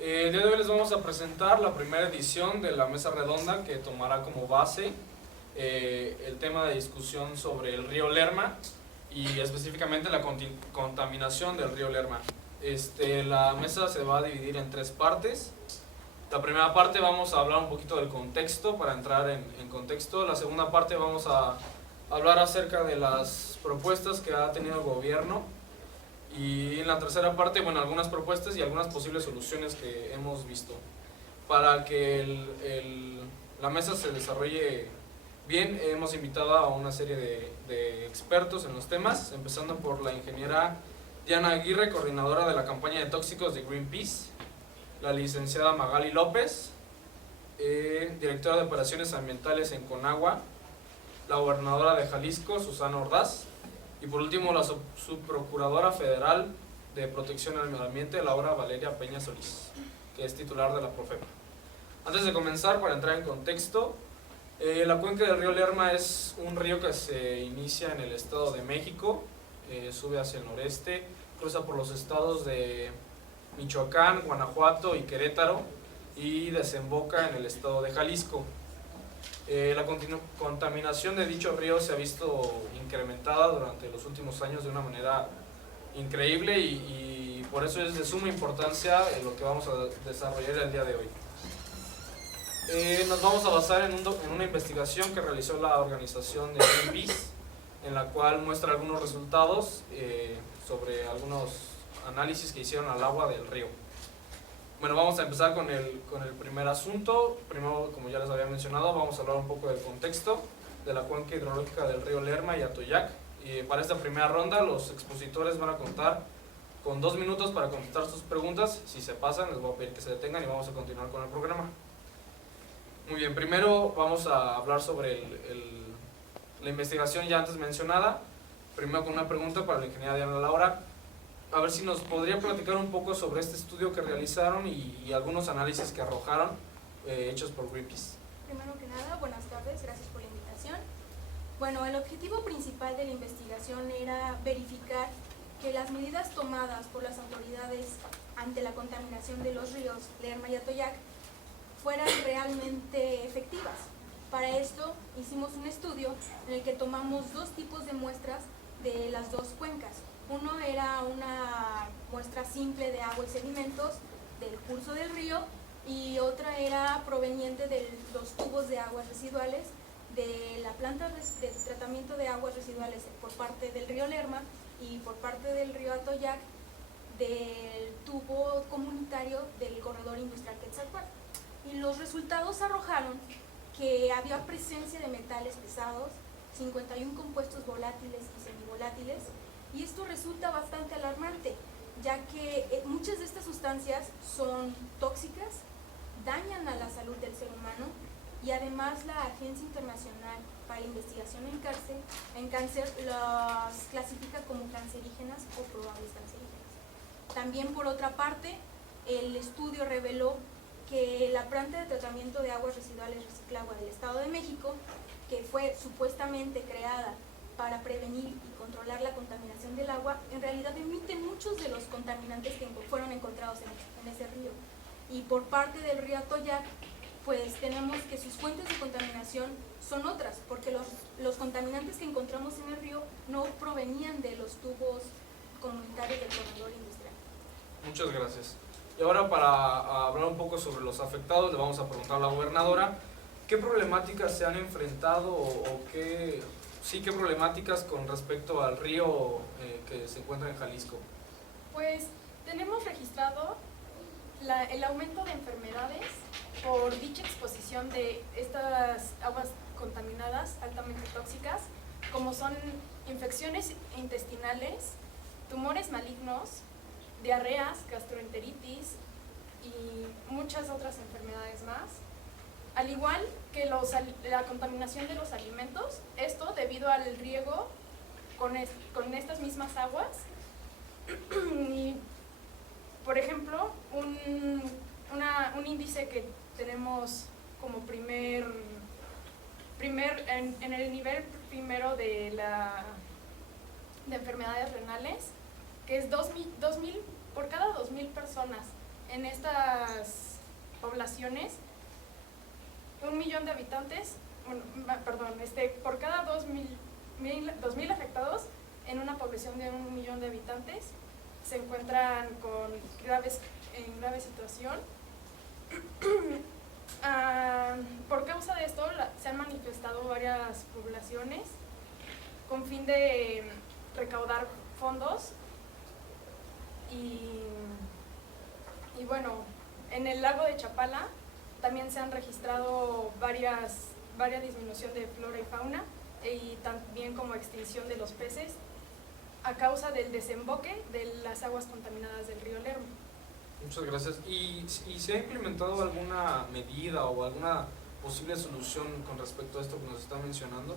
El día de hoy les vamos a presentar la primera edición de la mesa redonda que tomará como base el tema de discusión sobre el río Lerma y específicamente la contaminación del río Lerma. La mesa se va a dividir en tres partes. La primera parte vamos a hablar un poquito del contexto para entrar en contexto. La segunda parte vamos a hablar acerca de las propuestas que ha tenido el gobierno. Y en la tercera parte, bueno, algunas propuestas y algunas posibles soluciones que hemos visto. Para que la mesa se desarrolle bien, hemos invitado a una serie de expertos en los temas, empezando por la ingeniera Diana Aguirre, coordinadora de la campaña de tóxicos de Greenpeace, la licenciada Magali López, directora de operaciones ambientales en Conagua, la gobernadora de Jalisco, Susana Ordaz, y por último la subprocuradora federal de protección al medio ambiente, Laura Valeria Peña Solís, que es titular de la Profepa. Antes de comenzar, para entrar en contexto, la cuenca del río Lerma es un río que se inicia en el Estado de México, sube hacia el noreste, cruza por los estados de Michoacán, Guanajuato y Querétaro y desemboca en el estado de Jalisco. La contaminación de dicho río se ha visto incrementada durante los últimos años de una manera increíble y por eso es de suma importancia en lo que vamos a desarrollar el día de hoy. Nos vamos a basar en una investigación que realizó la organización de Greenpeace, en la cual muestra algunos resultados sobre algunos análisis que hicieron al agua del río. Bueno, vamos a empezar con el primer asunto. Primero, como ya les había mencionado, vamos a hablar un poco del contexto de la cuenca hidrológica del río Lerma y Atoyac. Y para esta primera ronda, los expositores van a contar con 2 minutos para contestar sus preguntas. Si se pasan, les voy a pedir que se detengan y vamos a continuar con el programa. Muy bien, primero vamos a hablar sobre la investigación ya antes mencionada. Primero con una pregunta para la ingeniera Diana Laura. A ver si nos podría platicar un poco sobre este estudio que realizaron y algunos análisis que arrojaron hechos por Greenpeace. Primero que nada, buenas tardes, gracias por la invitación. Bueno, el objetivo principal de la investigación era verificar que las medidas tomadas por las autoridades ante la contaminación de los ríos Lerma y Atoyac fueran realmente efectivas. Para esto hicimos un estudio en el que tomamos 2 tipos de muestras de las 2 cuencas. Uno era una muestra simple de agua y sedimentos del curso del río y otra era proveniente de los tubos de aguas residuales de la planta de tratamiento de aguas residuales por parte del río Lerma y por parte del río Atoyac del tubo comunitario del corredor industrial Quetzalcóatl. Y los resultados arrojaron que había presencia de metales pesados, 51 compuestos volátiles y semivolátiles, y esto resulta bastante alarmante, ya que muchas de estas sustancias son tóxicas, dañan a la salud del ser humano y además la Agencia Internacional para la Investigación en Cáncer las clasifica como cancerígenas o probables cancerígenas. También por otra parte, el estudio reveló que la planta de tratamiento de aguas residuales Reciclagua del Estado de México, que fue supuestamente creada para prevenir y controlar la contaminación del agua, en realidad emite muchos de los contaminantes que fueron encontrados en ese río. Y por parte del río Atoyac, pues tenemos que sus fuentes de contaminación son otras, porque los contaminantes que encontramos en el río no provenían de los tubos comunitarios del corredor industrial. Muchas gracias. Y ahora, para hablar un poco sobre los afectados, le vamos a preguntar a la gobernadora qué problemáticas se han enfrentado o qué problemáticas con respecto al río que se encuentra en Jalisco. Pues tenemos registrado el aumento de enfermedades por dicha exposición de estas aguas contaminadas altamente tóxicas, como son infecciones intestinales, tumores malignos, diarreas, gastroenteritis y muchas otras enfermedades más, al igual que la contaminación de los alimentos, esto debido al riego con estas mismas aguas. Y, por ejemplo, un índice que tenemos como en el nivel primero de enfermedades renales, que es 2.000 por cada 2.000 personas en estas poblaciones 1.000.000 de habitantes, por cada 2.000 afectados en una población de 1.000.000 de habitantes se encuentran en grave situación. Por causa de esto se han manifestado varias poblaciones con fin de recaudar fondos y bueno, en el lago de Chapala también se han registrado varias disminución de flora y fauna y también como extinción de los peces a causa del desemboque de las aguas contaminadas del río Lerma. Muchas gracias. ¿Y se ha implementado alguna medida o alguna posible solución con respecto a esto que nos está mencionando?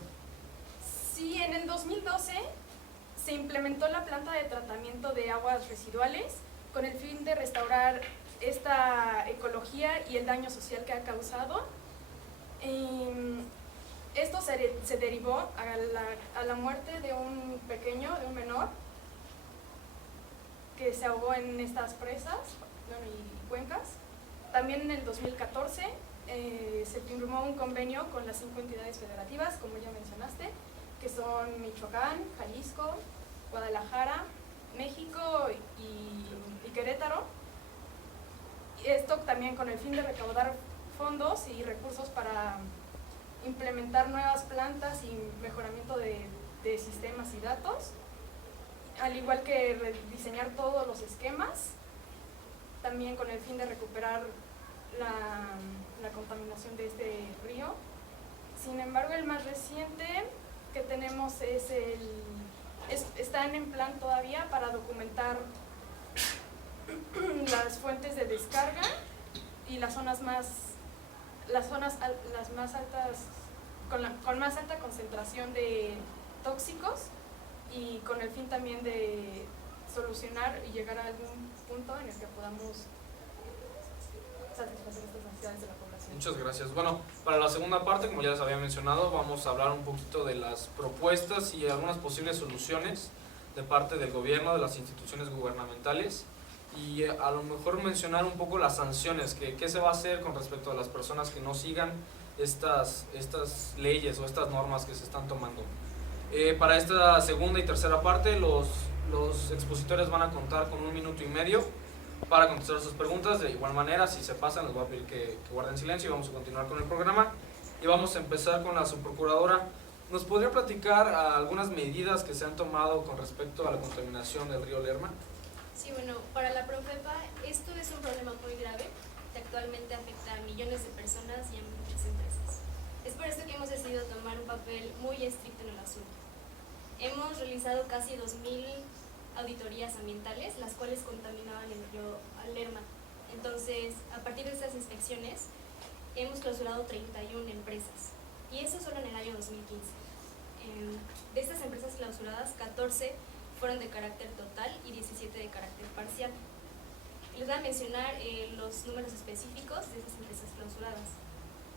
Sí, en el 2012 se implementó la planta de tratamiento de aguas residuales con el fin de restaurar esta ecología y el daño social que ha causado. Esto se derivó a la muerte de un menor, que se ahogó en estas presas y cuencas. También en el 2014 se firmó un convenio con las 5 entidades federativas, como ya mencionaste, que son Michoacán, Jalisco, Guadalajara, México y Querétaro. Esto también con el fin de recaudar fondos y recursos para implementar nuevas plantas y mejoramiento de sistemas y datos, al igual que rediseñar todos los esquemas, también con el fin de recuperar la contaminación de este río. Sin embargo, el más reciente que tenemos están en plan todavía para documentar las fuentes de descarga y las zonas más altas, con más alta concentración de tóxicos, y con el fin también de solucionar y llegar a algún punto en el que podamos satisfacer estas necesidades de la población. Muchas gracias. Bueno, para la segunda parte, como ya les había mencionado, vamos a hablar un poquito de las propuestas y algunas posibles soluciones de parte del gobierno, de las instituciones gubernamentales, y a lo mejor mencionar un poco las sanciones, qué se va a hacer con respecto a las personas que no sigan estas leyes o estas normas que se están tomando. Para esta segunda y tercera parte, los expositores van a contar con 1 minuto y medio para contestar sus preguntas. De igual manera, si se pasan, les voy a pedir que guarden silencio y vamos a continuar con el programa. Y vamos a empezar con la subprocuradora. ¿Nos podría platicar algunas medidas que se han tomado con respecto a la contaminación del río Lerma? Sí, bueno, para la Profepa esto es un problema muy grave que actualmente afecta a millones de personas y a muchas empresas. Es por esto que hemos decidido tomar un papel muy estricto en el asunto. Hemos realizado casi 2.000 auditorías ambientales, las cuales contaminaban el río Lerma. Entonces, a partir de estas inspecciones, hemos clausurado 31 empresas, y eso solo en el año 2015. De estas empresas clausuradas, 14 fueron de carácter total y 17 de carácter parcial. Les voy a mencionar los números específicos de estas empresas clausuradas.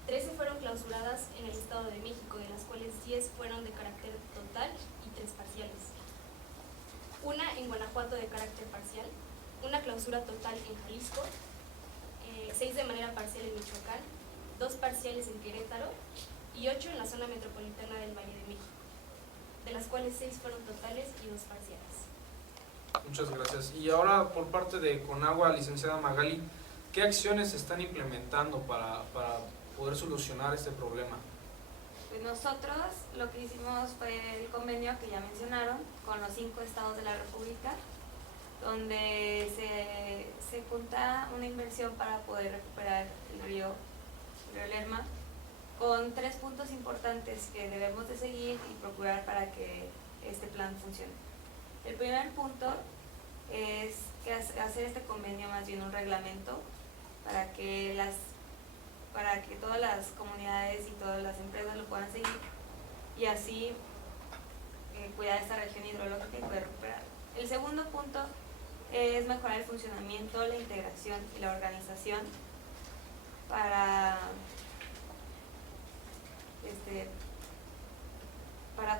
13 fueron clausuradas en el Estado de México, de las cuales 10 fueron de carácter total y 3 parciales. Una en Guanajuato de carácter parcial, una clausura total en Jalisco, 6 de manera parcial en Michoacán, 2 parciales en Querétaro y 8 en la zona metropolitana del Valle de México, de las cuales 6 fueron totales y 2 parciales. Muchas gracias. Y ahora, por parte de Conagua, licenciada Magali, ¿qué acciones se están implementando para poder solucionar este problema? Pues nosotros lo que hicimos fue el convenio que ya mencionaron con los 5 estados de la República, donde se junta una inversión para poder recuperar el río Lerma, con 3 puntos importantes que debemos de seguir y procurar para que este plan funcione. El primer punto es que hacer este convenio más bien un reglamento para que todas las comunidades y todas las empresas lo puedan seguir y así cuidar esta región hidrológica y poder recuperar. El segundo punto es mejorar el funcionamiento, la integración y la organización para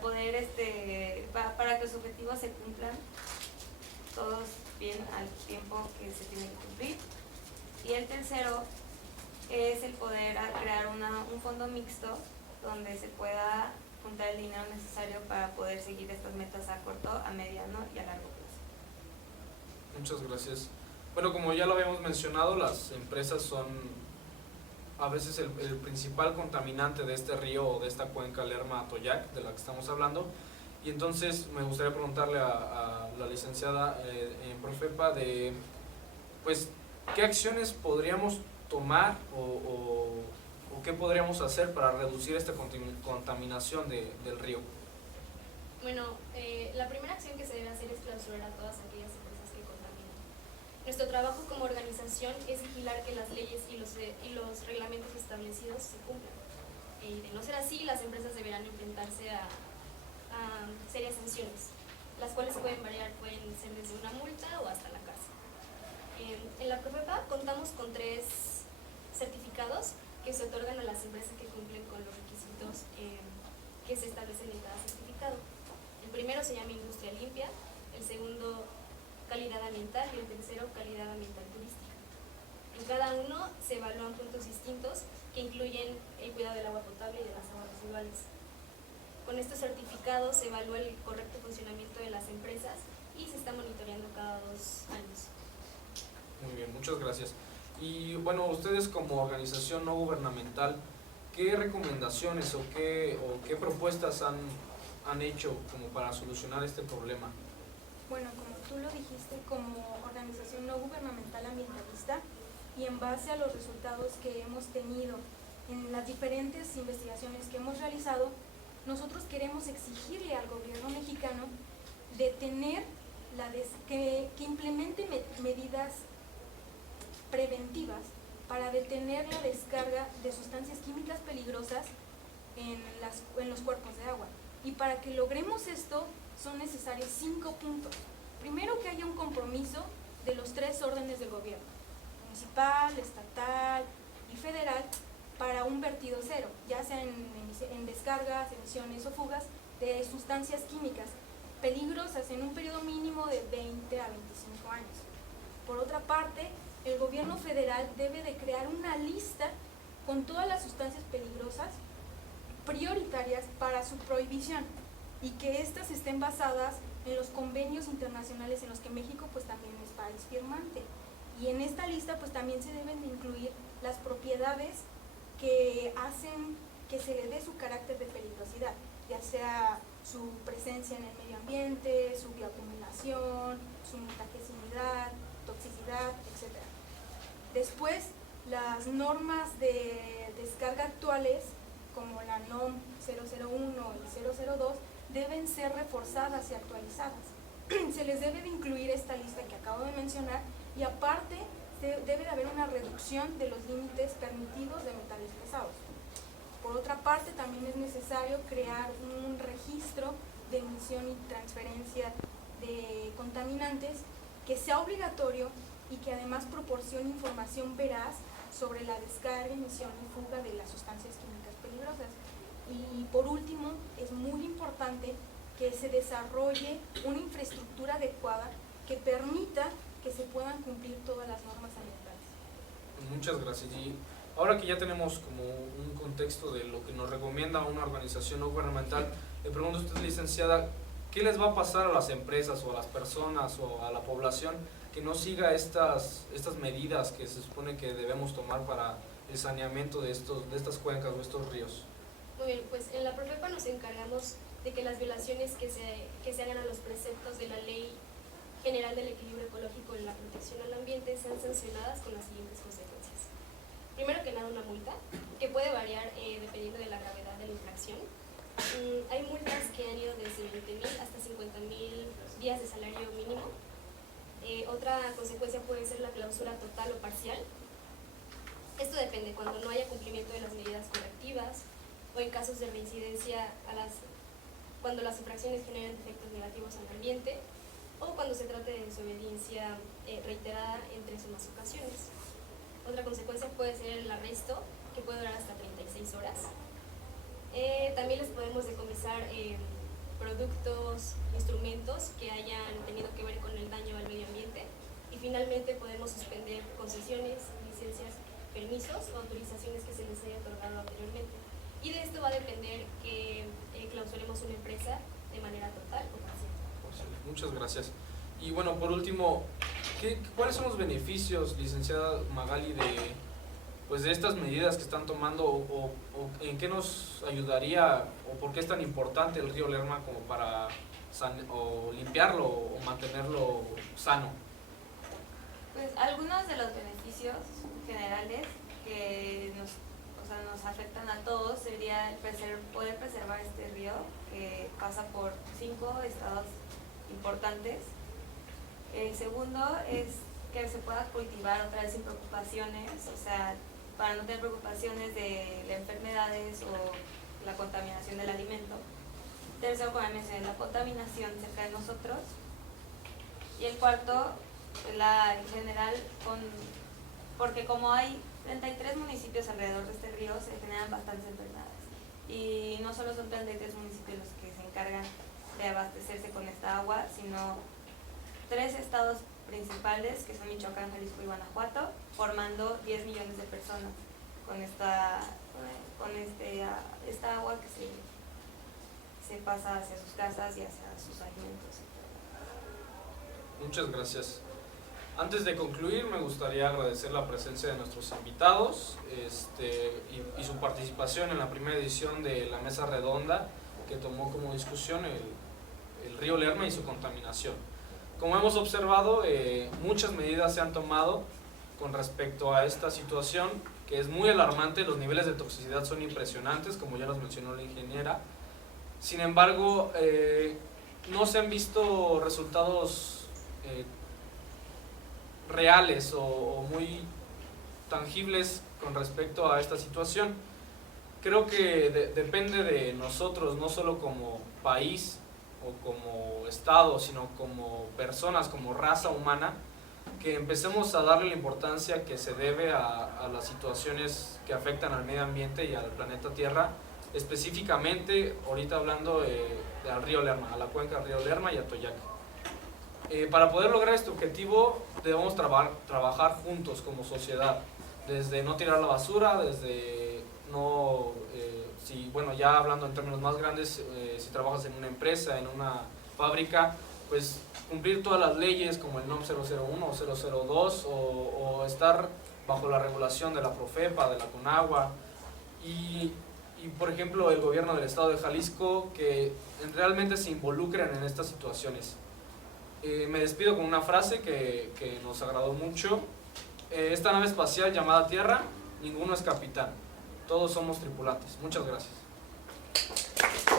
poder para que los objetivos se cumplan todos bien al tiempo que se tiene que cumplir. Y el tercero es el poder crear un fondo mixto donde se pueda juntar el dinero necesario para poder seguir estas metas a corto, a mediano y a largo plazo. Muchas gracias. Bueno, como ya lo habíamos mencionado, las empresas son a veces el principal contaminante de este río o de esta cuenca Lerma-Atoyac, de la que estamos hablando. Y entonces me gustaría preguntarle a la licenciada en Profepa de, pues, ¿qué acciones podríamos tomar o qué podríamos hacer para reducir esta contaminación del río? Bueno, la primera acción que se debe hacer es clausurar a todas aquellas empresas que contaminan. Nuestro trabajo como organización es vigilar que las leyes y los reglamentos establecidos se cumplan. De no ser así, las empresas deberán enfrentarse a serias sanciones, las cuales pueden variar, pueden ser desde una multa o hasta la cárcel. En la Profepa contamos con 3 certificados que se otorgan a las empresas que cumplen con los requisitos que se establecen en cada certificado. El primero se llama Industria Limpia, el segundo Calidad Ambiental y el tercero Calidad Ambiental Turística. En cada uno se evalúan puntos distintos que incluyen el cuidado del agua potable y de las aguas residuales. Con estos certificados se evalúa el correcto funcionamiento de las empresas y se está monitoreando cada 2 años. Muy bien, muchas gracias. Y bueno, ustedes como organización no gubernamental, ¿qué recomendaciones o qué propuestas han hecho como para solucionar este problema? Bueno, como tú lo dijiste, como organización no gubernamental ambientalista y en base a los resultados que hemos tenido en las diferentes investigaciones que hemos realizado, nosotros queremos exigirle al gobierno mexicano que implemente medidas preventivas para detener la descarga de sustancias químicas peligrosas en los cuerpos de agua. Y para que logremos esto son necesarios 5 puntos. Primero, que haya un compromiso de los 3 órdenes del gobierno, municipal, estatal y federal, para un vertido cero, ya sea en descargas, emisiones o fugas de sustancias químicas peligrosas en un periodo mínimo de 20 a 25 años. Por otra parte, el gobierno federal debe de crear una lista con todas las sustancias peligrosas prioritarias para su prohibición y que éstas estén basadas en los convenios internacionales en los que México pues también es país firmante. Y en esta lista pues también se deben de incluir las propiedades que hacen que se le dé su carácter de peligrosidad, ya sea su presencia en el medio ambiente, su bioacumulación, su mutageneidad, toxicidad, etc. Después, las normas de descarga actuales, como la NOM 001 y 002, deben ser reforzadas y actualizadas. Se les debe de incluir esta lista que acabo de mencionar y aparte debe de haber una reducción de los límites permitidos de metales pesados. Por otra parte, también es necesario crear un registro de emisión y transferencia de contaminantes que sea obligatorio y que además proporcione información veraz sobre la descarga, emisión y fuga de las sustancias químicas peligrosas. Y por último, es muy importante que se desarrolle una infraestructura adecuada que permita que se puedan cumplir todas las normas ambientales. Muchas gracias. Y ahora que ya tenemos como un contexto de lo que nos recomienda una organización no gubernamental, le pregunto a usted, licenciada, ¿qué les va a pasar a las empresas o a las personas o a la población que no siga estas medidas que se supone que debemos tomar para el saneamiento de estas cuencas o estos ríos? Muy bien, pues en la Profepa nos encargamos de que las violaciones que se hagan a los preceptos de la Ley General del Equilibrio Ecológico y la Protección al Ambiente sean sancionadas con las siguientes consecuencias. Primero que nada, una multa, que puede variar dependiendo de la gravedad de la infracción. Hay multas que han ido desde 20,000 hasta 50,000 días de salario mínimo. Otra consecuencia puede ser la clausura total o parcial. Esto depende cuando no haya cumplimiento de las medidas correctivas o en casos de reincidencia cuando las infracciones generan efectos negativos al ambiente o cuando se trate de desobediencia reiterada en 3 o más ocasiones. Otra consecuencia puede ser el arresto, que puede durar hasta 36 horas. También les podemos decomisar productos, instrumentos que hayan tenido que ver con el daño al medio ambiente. Y finalmente podemos suspender concesiones, licencias, permisos o autorizaciones que se les haya otorgado anteriormente. Y de esto va a depender que clausuremos una empresa de manera total o parcial. Muchas gracias. Y bueno, por último, ¿cuáles son los beneficios, licenciada Magali, de estas medidas que están tomando o en qué nos ayudaría o por qué es tan importante el río Lerma como para limpiarlo o mantenerlo sano? Pues algunos de los beneficios generales que nos afectan a todos sería el poder preservar este río que pasa por 5 estados importantes. El segundo es que se pueda cultivar otra vez sin preocupaciones, o sea, para no tener preocupaciones de enfermedades o la contaminación del alimento. Tercero, como mencioné, la contaminación cerca de nosotros. Y el cuarto, en general, porque como hay 33 municipios alrededor de este río, se generan bastantes enfermedades. Y no solo son 33 municipios los que se encargan de abastecerse con esta agua, sino 3 estados principales, que son Michoacán, Jalisco y Guanajuato, formando 10 millones de personas con esta agua que se pasa hacia sus casas y hacia sus alimentos. Muchas gracias. Antes de concluir, me gustaría agradecer la presencia de nuestros invitados y su participación en la primera edición de la Mesa Redonda, que tomó como discusión el río Lerma y su contaminación. Como hemos observado, muchas medidas se han tomado con respecto a esta situación, que es muy alarmante. Los niveles de toxicidad son impresionantes, como ya nos mencionó la ingeniera. Sin embargo, no se han visto resultados reales o muy tangibles con respecto a esta situación. Creo que depende de nosotros, no solo como país o como Estado, sino como personas, como raza humana, que empecemos a darle la importancia que se debe a las situaciones que afectan al medio ambiente y al planeta Tierra, específicamente ahorita hablando al río Lerma, a la cuenca del río Lerma y a Toyac. Para poder lograr este objetivo debemos trabajar juntos como sociedad, desde no tirar la basura, desde no, ya hablando en términos más grandes, si trabajas en una empresa, en una fábrica, pues cumplir todas las leyes como el NOM 001 o 002 o estar bajo la regulación de la Profepa, de la Conagua y por ejemplo el gobierno del estado de Jalisco, que realmente se involucren en estas situaciones. Me despido con una frase que nos agradó mucho. Esta nave espacial llamada Tierra, ninguno es capitán, todos somos tripulantes. Muchas gracias.